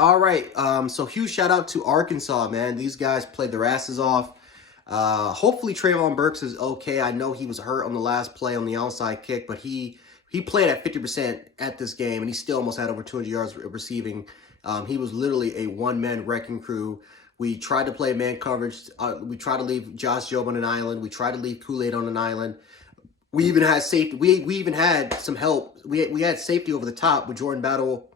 All right. So huge shout out to Arkansas, man. These guys played their asses off. Hopefully Traylon Burks is okay. I know he was hurt on the last play on the onside kick, but he played at 50% at this game, and he still almost had over 200 yards receiving. He was literally a one-man wrecking crew. We tried to play man coverage. We tried to leave Josh Jobe on an island. We tried to leave Kool-Aid on an island. We even had safety. We even had some help. We had safety over the top with Jordan Battle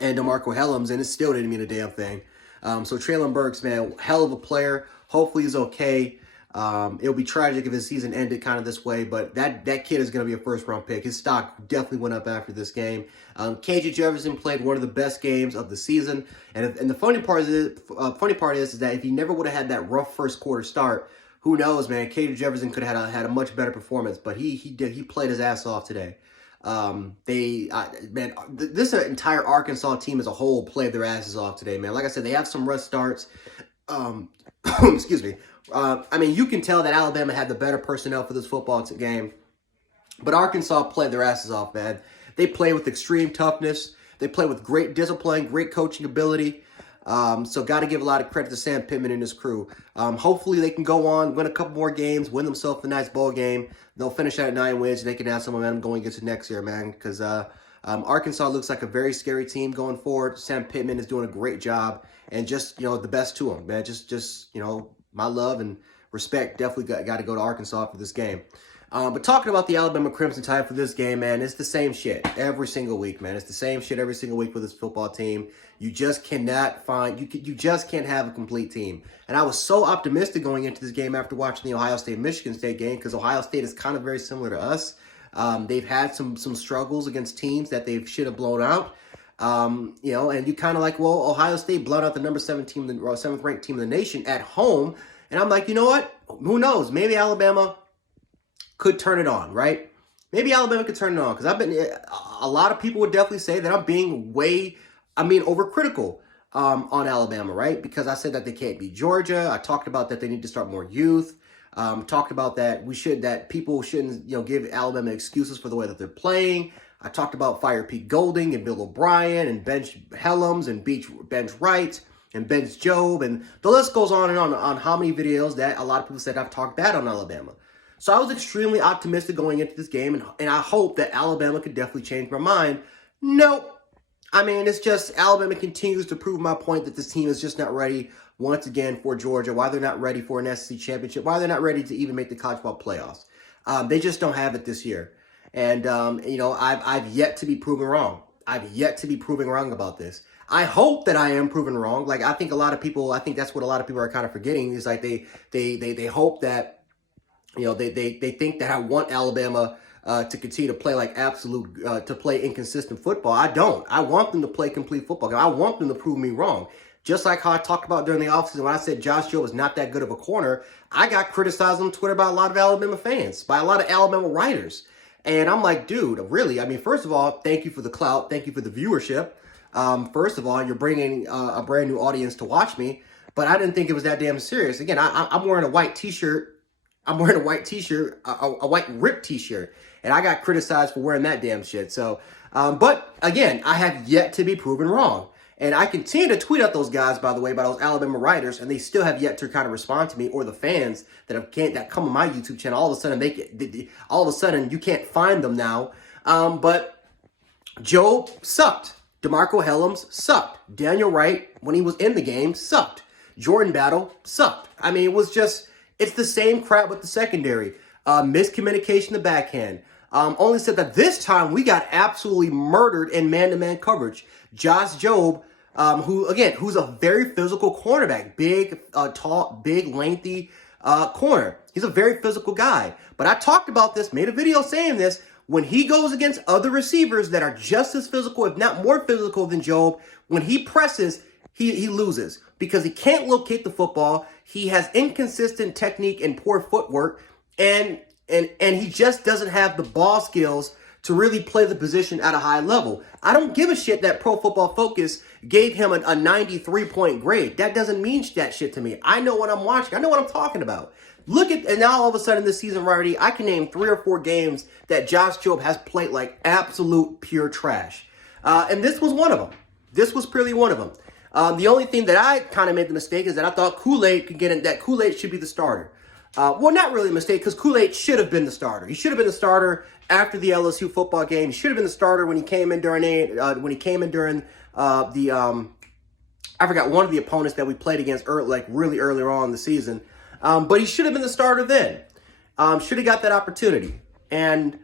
and DeMarco Helms, and it still didn't mean a damn thing. So Traylon Burks, man, hell of a player. Hopefully he's okay. It'll be tragic if his season ended kind of this way, but that kid is going to be a first-round pick. His stock definitely went up after this game. KJ Jefferson played one of the best games of the season, and the funny part is that if he never would have had that rough first quarter start, who knows, man? KJ Jefferson could have had a much better performance, but he played his ass off today. This entire Arkansas team as a whole played their asses off today, man. Like I said, they have some rust starts. Excuse me. I mean, you can tell that Alabama had the better personnel for this football game, but Arkansas played their asses off, man. They play with extreme toughness. They play with great discipline, great coaching ability. So got to give a lot of credit to Sam Pittman and his crew. Hopefully they can go on, win a couple more games, win themselves a nice bowl game. They'll finish out at 9 wins, and they can have some momentum going into next year, man, because Arkansas looks like a very scary team going forward. Sam Pittman is doing a great job, and just, the best to him, man. Just my love and respect definitely got to go to Arkansas for this game. But talking about the Alabama Crimson Tide for this game, man, it's the same shit every single week, man. It's the same shit every single week with this football team. You just cannot find, you just can't have a complete team. And I was so optimistic going into this game after watching the Ohio State-Michigan State game, because Ohio State is kind of very similar to us. They've had some struggles against teams that they should have blown out. And you kind of like, well, Ohio State blown out the number 7 team, the 7th ranked team in the nation at home. And I'm like, you know what? Who knows? Maybe Alabama could turn it on, right? Maybe Alabama could turn it on, because a lot of people would definitely say that I'm being overcritical on Alabama, right? Because I said that they can't beat Georgia. I talked about that they need to start more youth. Talked about that people shouldn't, give Alabama excuses for the way that they're playing. I talked about fire Pete Golding and Bill O'Brien and bench Helms and bench Wright and bench Jobe, and the list goes on and on how many videos that a lot of people said I've talked bad on Alabama. So I was extremely optimistic going into this game, and I hope that Alabama could definitely change my mind. Nope. I mean, it's just Alabama continues to prove my point that this team is just not ready once again for Georgia, why they're not ready for an SEC championship, why they're not ready to even make the college football playoffs. They just don't have it this year. And, I've yet to be proven wrong. I've yet to be proven wrong about this. I hope that I am proven wrong. Like, I think that's what a lot of people are kind of forgetting, is like they hope that, they think that I want Alabama to continue to play like to play inconsistent football. I don't. I want them to play complete football. I want them to prove me wrong. Just like how I talked about during the offseason when I said Josh Jobe was not that good of a corner, I got criticized on Twitter by a lot of Alabama fans, by a lot of Alabama writers. And I'm like, dude, really? I mean, first of all, thank you for the clout. Thank you for the viewership. First of all, you're bringing a brand new audience to watch me, but I didn't think it was that damn serious. Again, I'm wearing a white t-shirt. I'm wearing a white t-shirt, a white ripped t-shirt, and I got criticized for wearing that damn shit. So, but again, I have yet to be proven wrong. And I continue to tweet at those guys, by the way, by those Alabama writers, and they still have yet to kind of respond to me, or the fans that come on my YouTube channel. All of a sudden you can't find them now. But Joe sucked. DeMarco Helms sucked. Daniel Wright, when he was in the game, sucked. Jordan Battle sucked. I mean, it's the same crap with the secondary. Miscommunication in the backhand. Only said that this time we got absolutely murdered in man-to-man coverage. Josh Jobe, who's a very physical cornerback. Big, tall, big, lengthy corner. He's a very physical guy. But I talked about this, made a video saying this. When he goes against other receivers that are just as physical, if not more physical than Jobe, when he presses, he loses. Because he can't locate the football. He has inconsistent technique and poor footwork. And he just doesn't have the ball skills to really play the position at a high level. I don't give a shit that Pro Football Focus gave him a 93-point grade. That doesn't mean that shit to me. I know what I'm watching. I know what I'm talking about. And now all of a sudden this season already, I can name 3 or 4 games that Josh Jobe has played like absolute pure trash. And this was one of them. This was purely one of them. The only thing that I kind of made the mistake is that I thought Kool-Aid could get in, that Kool-Aid should be the starter. Well, not really a mistake, because Kool-Aid should have been the starter. He should have been the starter after the LSU football game. He should have been the starter when he came in during I forgot one of the opponents that we played against really earlier on in the season. But he should have been the starter then. Should have got that opportunity. And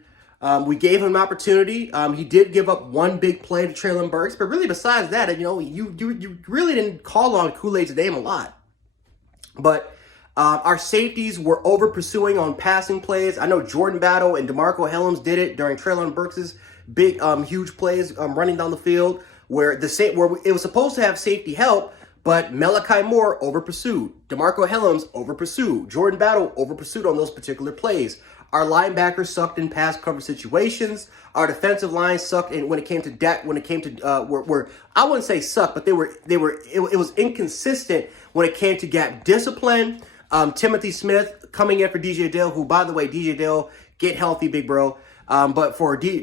we gave him an opportunity. He did give up one big play to Traylon Burks, but really besides that, you really didn't call on Kool-Aid's name a lot. But our safeties were over pursuing on passing plays. I know Jordan Battle and DeMarco Hellams did it during Traylon Burks' big, huge plays running down the field, where it was supposed to have safety help, but Malachi Moore over pursued. DeMarco Hellams over pursued. Jordan Battle over pursued on those particular plays. Our linebackers sucked in pass cover situations. Our defensive line sucked when it came to where I wouldn't say suck, but it was inconsistent when it came to gap discipline. Timothy Smith coming in for DJ Dale, who, by the way, DJ Dale, get healthy, big bro. But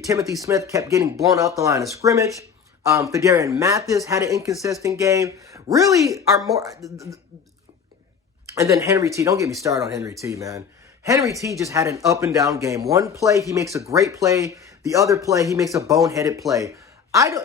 Timothy Smith kept getting blown off the line of scrimmage. Fedarian Mathis had an inconsistent game. Really, and then Henry T. Don't get me started on Henry T, man. Henry T just had an up and down game. One play, he makes a great play. The other play, he makes a boneheaded play.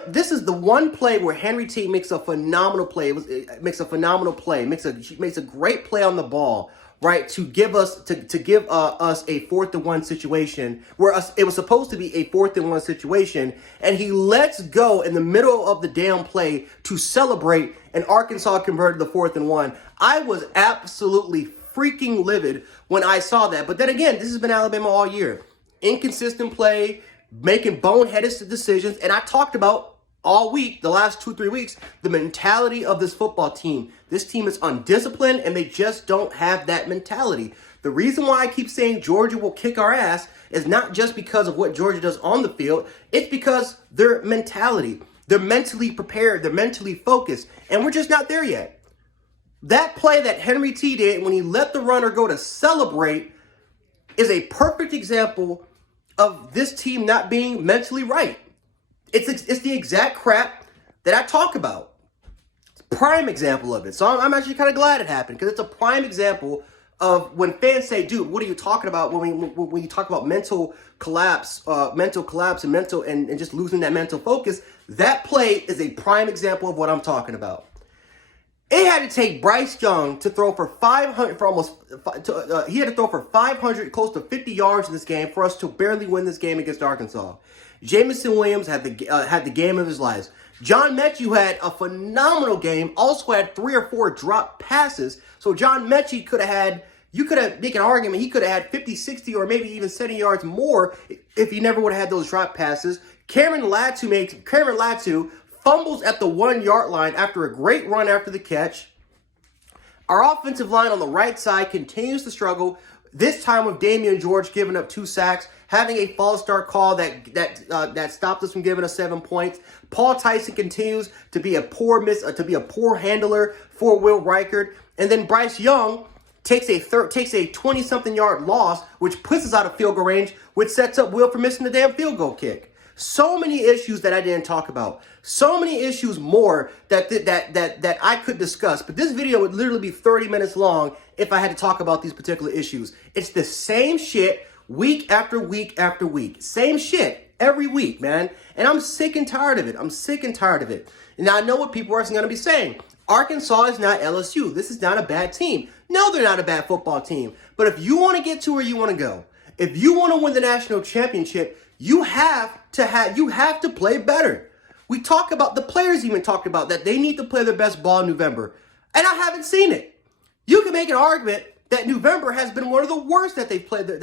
This is the one play where Henry T makes a phenomenal play. Makes a great play on the ball, right? To give us us a 4th and 1 situation where it was supposed to be a 4th and 1 situation, and he lets go in the middle of the damn play to celebrate, and Arkansas converted the 4th and 1. I was absolutely freaking livid when I saw that. But then again, this has been Alabama all year. Inconsistent play, making boneheaded decisions. And I talked about all week, the last 2-3 weeks, the mentality of this football team. This team is undisciplined, and they just don't have that mentality. The reason why I keep saying Georgia will kick our ass is not just because of what Georgia does on the field. It's because their mentality. They're mentally prepared. They're mentally focused. And we're just not there yet. That play that Henry T did when he let the runner go to celebrate is a perfect example of this team not being mentally right. It's the exact crap that I talk about. It's a prime example of it. So I'm actually kind of glad it happened, because it's a prime example of when fans say, dude, what are you talking about when you talk about mental collapse and just losing that mental focus? That play is a prime example of what I'm talking about. It had to take Bryce Young to throw for 500 he had to throw for 500, close to 50 yards in this game for us to barely win this game against Arkansas. Jamison Williams had the game of his life. John Mechie had a phenomenal game, also had 3 or 4 drop passes. So John Mechie you could have make an argument, he could have had 50, 60, or maybe even 70 yards more if he never would have had those drop passes. Cameron Latu fumbles at the 1-yard line after a great run after the catch. Our offensive line on the right side continues to struggle, this time with Damian George giving up 2 sacks, having a false start call that stopped us from giving us 7 points. Paul Tyson continues to be a poor handler for Will Reichard. And then Bryce Young takes a 20-something yard loss, which puts us out of field goal range, which sets up Will for missing the damn field goal kick. So many issues that I didn't talk about. So many issues more that I could discuss. But this video would literally be 30 minutes long if I had to talk about these particular issues. It's the same shit week after week after week. Same shit every week, man. And I'm sick and tired of it. And I know what people are going to be saying. Arkansas is not LSU. This is not a bad team. No, they're not a bad football team. But if you want to get to where you want to go, if you want to win the national championship, you have to play better. We talk about, the players even talked about that they need to play their best ball in November. And I haven't seen it. You can make an argument that November has been one of the worst that they've played their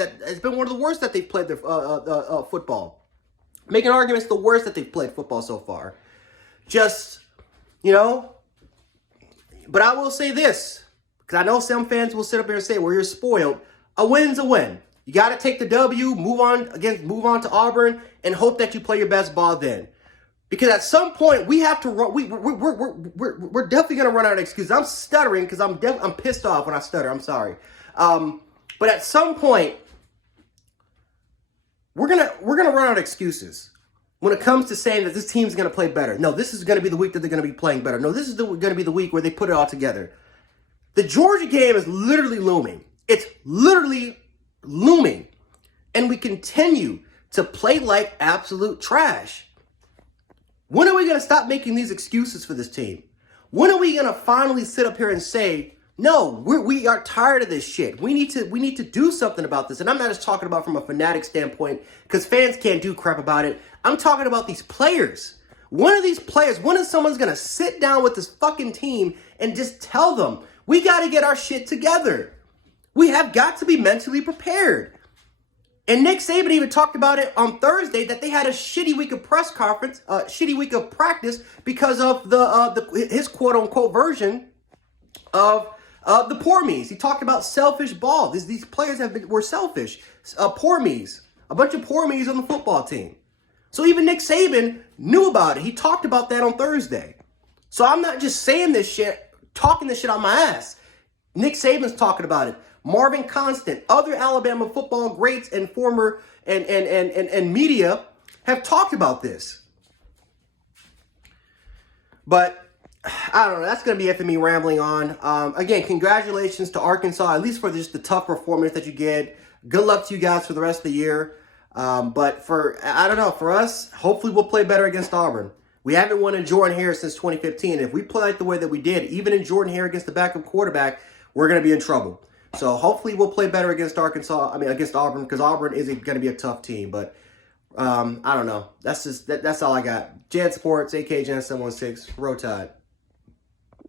football. Make an argument it's the worst that they've played football so far. Just, but I will say this, because I know some fans will sit up here and say, well, you're spoiled. A win's a win. You got to take the W, move on to Auburn, and hope that you play your best ball then. Because at some point we have to run. We're definitely gonna run out of excuses. I'm stuttering because I'm pissed off when I stutter. I'm sorry. But at some point we're gonna run out of excuses. when it comes to saying that this team's going to play better. No, this is going to be the week that they're going to be playing better. No, this is going to be the week where they put it all together. The Georgia game is literally looming. It's literally looming. And we continue to play like absolute trash. When are we going to stop making these excuses for this team? When are we going to finally sit up here and say, no, we are tired of this shit. We need to do something about this. And I'm not just talking about from a fanatic standpoint, because fans can't do crap about it. I'm talking about these players. When is someone's going to sit down with this fucking team and just tell them, we got to get our shit together. We have got to be mentally prepared. And Nick Saban even talked about it on Thursday that they had a shitty week of press conference, shitty week of practice because of his quote unquote version of the poor me's. He talked about selfish ball. These players were selfish. Poor me's, a bunch of poor me's on the football team. So even Nick Saban knew about it. He talked about that on Thursday. So I'm not just saying this shit, talking this shit on my ass. Nick Saban's talking about it. Marvin Constant, other Alabama football greats and former and media have talked about this. But I don't know. That's going to be it for me rambling on. Again, congratulations to Arkansas, at least for just the tough performance that you get. Good luck to you guys for the rest of the year. But I don't know, for us, hopefully we'll play better against Auburn. We haven't won in Jordan-Hare since 2015. And if we play like the way that we did, even in Jordan-Hare against the backup quarterback, we're going to be in trouble. So hopefully we'll play better against against Auburn, because Auburn is going to be a tough team. But I don't know. That's all I got. Jan Sports, AK Jan 716, Row Tide.